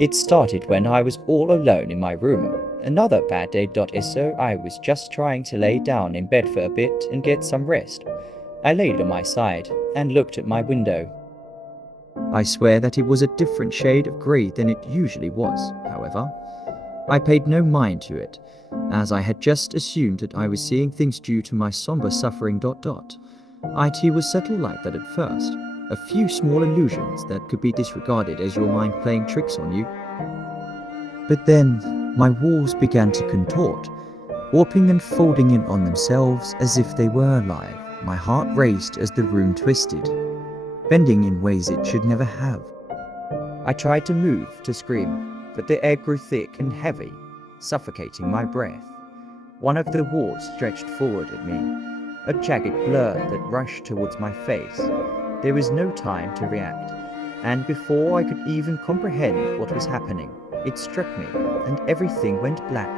It started when I was all alone in my room. Another bad day. So I was just trying to lay down in bed for a bit and get some rest. I laid on my side and looked at my window. I swear that it was a different shade of grey than it usually was, however. I paid no mind to it, as I had just assumed that I was seeing things due to my somber suffering. It was subtle like that at first, a few small illusions that could be disregarded as your mind playing tricks on you. But then, my walls began to contort, warping and folding in on themselves as if they were alive. My heart raced as the room twisted, bending in ways it should never have. I tried to move, to scream, but the air grew thick and heavy, suffocating my breath. One of the walls stretched forward at me, a jagged blur that rushed towards my face. There was no time to react, and before I could even comprehend what was happening, it struck me, and everything went black.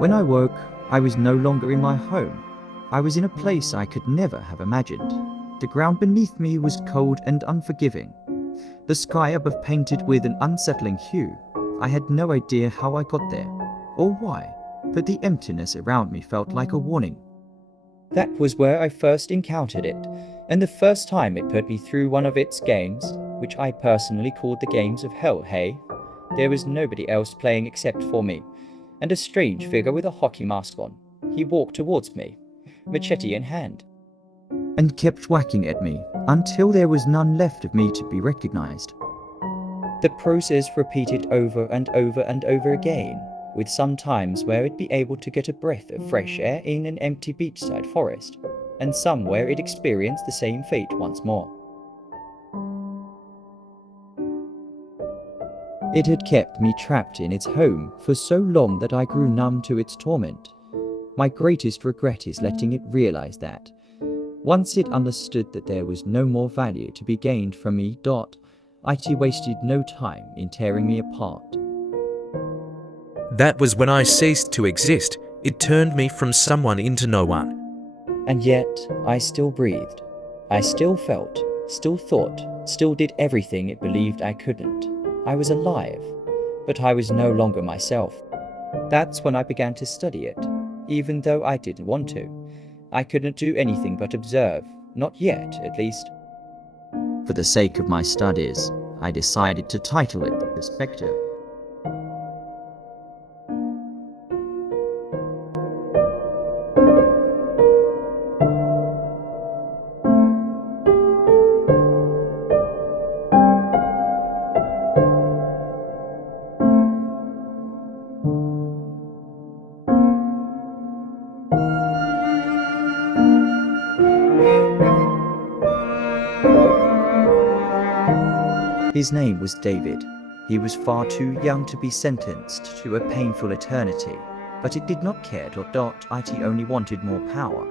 When I woke, I was no longer in my home. I was in a place I could never have imagined. The ground beneath me was cold and unforgiving. The sky above painted with an unsettling hue. I had no idea how I got there, or why, but the emptiness around me felt like a warning. That was where I first encountered it, and the first time it put me through one of its games, which I personally called the games of hell. There was nobody else playing except for me, and a strange figure with a hockey mask on. He walked towards me, machete in hand, and kept whacking at me until there was none left of me to be recognized. The process repeated over and over and over again, with some times where it'd be able to get a breath of fresh air in an empty beachside forest, and some where it experienced the same fate once more. It had kept me trapped in its home for so long that I grew numb to its torment. My greatest regret is letting it realize that. Once it understood that there was no more value to be gained from me, it wasted no time in tearing me apart. That was when I ceased to exist. It turned me from someone into no one. And yet, I still breathed. I still felt, still thought, still did everything it believed I couldn't. I was alive, but I was no longer myself. That's when I began to study it, even though I didn't want to. I couldn't do anything but observe, not yet, at least. For the sake of my studies, I decided to title it Perspective. His name was David. He was far too young to be sentenced to a painful eternity, but it did not care. It only wanted more power.